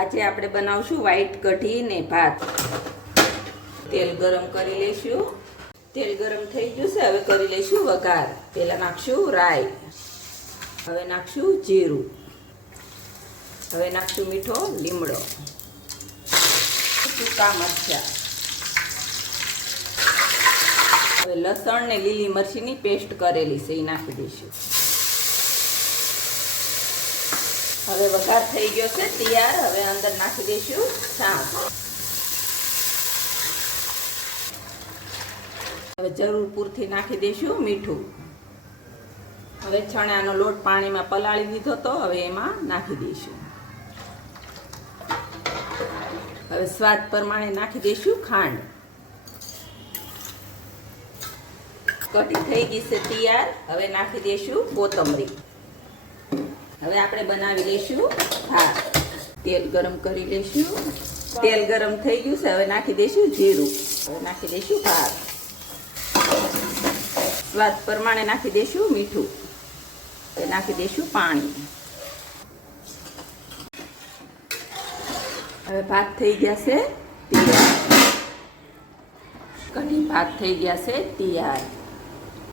આજે આપણે બનાવશું વ્હાઈટ કઢી ને ભાત। તેલ ગરમ કરી લઈશું। તેલ ગરમ થઈ ગયું છે, હવે કરી લઈશું વઘાર। પહેલા નાખશું રાઈ, હવે નાખશું જીરું, હવે નાખશું મીઠો લીમડો, સૂકા મરચાં, હવે લસણ ને લીલી મરચીની પેસ્ટ કરેલી છે એ નાખી દઈશું। હવે વઘાર થઈ ગયો છે તૈયાર। હવે અંદર નાખી દઈશું છાશ। હવે જરૂર પૂરથી નાખી દઈશું મીઠું। હવે ચણાનો લોટ પાણીમાં પલાળી દીધો તો હવે એમાં નાખી દઈશું। હવે સ્વાદ પ્રમાણે નાખી દઈશું ખાંડ। કઢી થઈ ગઈ છે તૈયાર। હવે નાખી દઈશું કોથમરી। હવે આપણે બનાવી લઈશું ભાત। તેલ ગરમ કરી લઈશું। તેલ ગરમ થઈ ગયું છે, હવે નાખી દઈશું જીરું, હવે નાખી દઈશું ભાત, સ્વાદ પ્રમાણે નાખી દઈશું મીઠું, હવે નાખી દઈશું પાણી। હવે ભાત થઈ ગયા છે તૈયાર। કઢી ભાત થઈ ગયા છે તૈયાર।